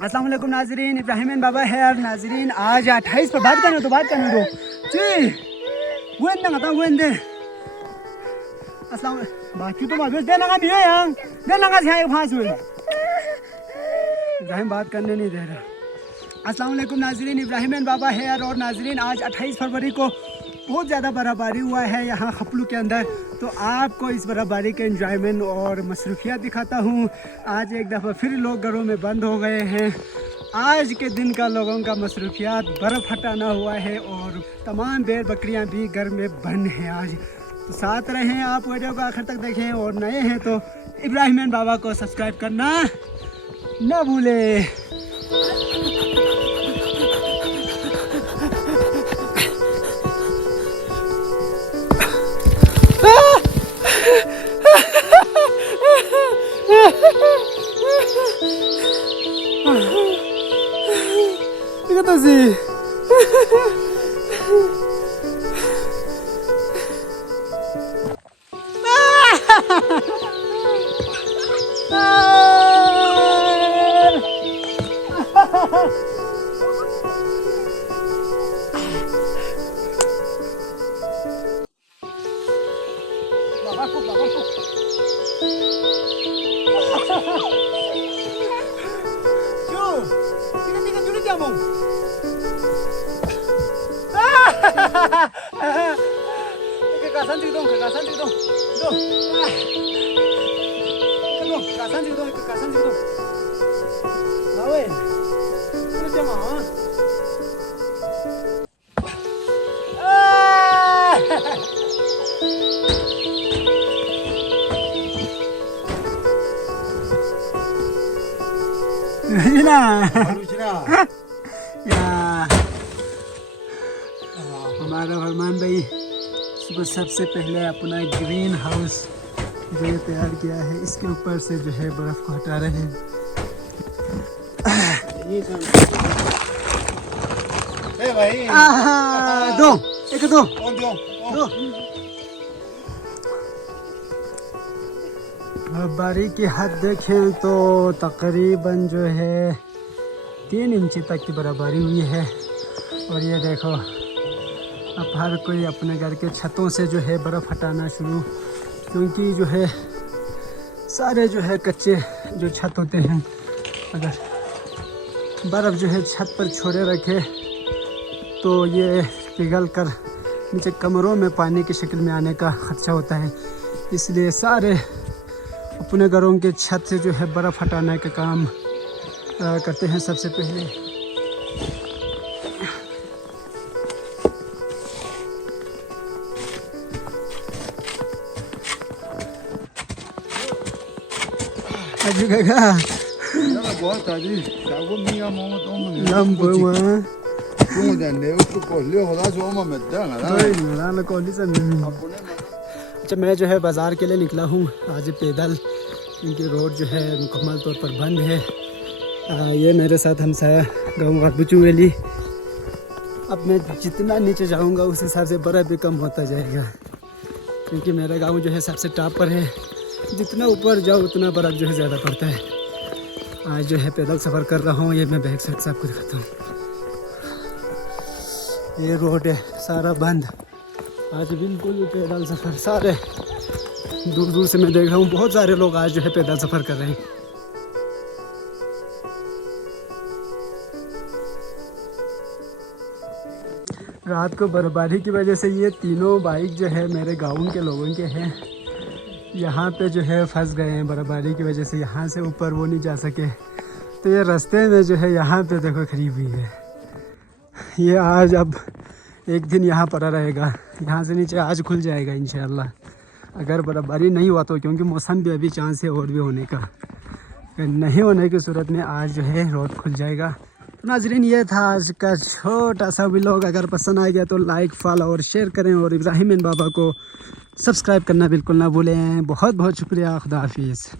अस्सलाम वालेकुम नाजरीन, इब्राहिम बाबा है और नाजरीन आज 28 पर बात करने दो जी wen nang ata wen de अस्सलाम बाकी तो बात दे नंगा बियो yang दे नंगा छाए फांस हुए इब्राहिम बात करने नहीं दे रहा। अस्सलाम वालेकुम नाजरीन, इब्राहिम बाबा है और नाजरीन आज 28 फरवरी को बहुत ज़्यादा बर्फ़बारी हुआ है यहाँ खपलू के अंदर, तो आपको इस बर्फ़बारी के एंजॉयमेंट और मसरूफियात दिखाता हूँ। आज एक दफ़ा फिर लोग घरों में बंद हो गए हैं। आज के दिन का लोगों का मसरूफियात बर्फ़ हटाना हुआ है और तमाम भेड़ बकरियाँ भी घर में बंद हैं आज। तो साथ रहें, आप वीडियो को आखिर तक देखें और नए हैं तो इब्राहिम बाबा को सब्सक्राइब करना न भूलें। Lihat sih. Kekasan juga dong. Tuh. Kekasan juga dong. Lawen. Ini jemaah. Ya, हमारा फरमान भाई सुबह सबसे पहले अपना ग्रीन हाउस जो ये तैयार किया है इसके ऊपर से जो है बर्फ़ को हटा रहे हैं। भाई दो बर्फ़बारी की हद देखें तो तकरीबन जो है 3 इंच तक की बर्फ़बारी हुई है। और ये देखो अब हर कोई अपने घर के छतों से जो है बर्फ़ हटाना शुरू, क्योंकि जो है सारे जो है कच्चे जो छत होते हैं, अगर बर्फ़ जो है छत पर छोड़े रखे तो ये पिघल कर नीचे कमरों में पानी की शक्ल में आने का ख़दशा होता है। इसलिए सारे अपने घरों के छत से जो है बर्फ़ हटाने का काम करते हैं सबसे पहले। Aji kakak. Jangan buat tadi. Aku minyak mau tolong. Lampu mah. Kemudian dia उसको कोल्हे होगा जो मैं मध्य ना। ना कोल्ही से नहीं। अच्छा मैं जो है बाज़ार के लिए निकला हूँ आज पैदल, क्योंकि रोड जो है मुकम्मल तौर पर बंद है। ये मेरे साथ हमसाया गाँव वाबुचू वैली। अब मैं जितना नीचे जाऊँगा उस हिसाब से बर्फ़ भी कम होता जाएगा, क्योंकि मेरा गाँव जो है सबसे टॉप पर है। जितना ऊपर जाओ उतना बर्फ़ जो है ज़्यादा पड़ता है। आज जो है पैदल सफ़र कर रहा हूँ, ये मैं बैक साइड से आपको दिखाता हूँ। ये रोड है सारा बंद, आज बिल्कुल पैदल सफ़र। सारे दूर दूर से मैं देख रहा हूँ बहुत सारे लोग आज जो है पैदल सफ़र कर रहे हैं। रात को बर्फ़बारी की वजह से ये तीनों बाइक जो है मेरे गाँव के लोगों के हैं, यहाँ पे जो है फंस गए हैं बर्फ़बारी की वजह से। यहाँ से ऊपर वो नहीं जा सके, तो ये रास्ते में जो है यहाँ पे देखो खरीब हुई है। ये आज अब एक दिन यहाँ पड़ा रहेगा, यहाँ से नीचे आज खुल जाएगा इंशाअल्लाह, अगर बर्फ़बारी नहीं हुआ तो, क्योंकि मौसम भी अभी चांस है और भी होने का। अगर नहीं होने की सूरत में आज जो है रोड खुल जाएगा। तो नाज़रीन ये था आज का छोटा सा व्लॉग। अगर पसंद आ गया तो लाइक, फॉलो और शेयर करें और इब्राहिम बाबा को सब्सक्राइब करना बिल्कुल ना भूलें। बहुत बहुत शुक्रिया। खुदा हाफिज़।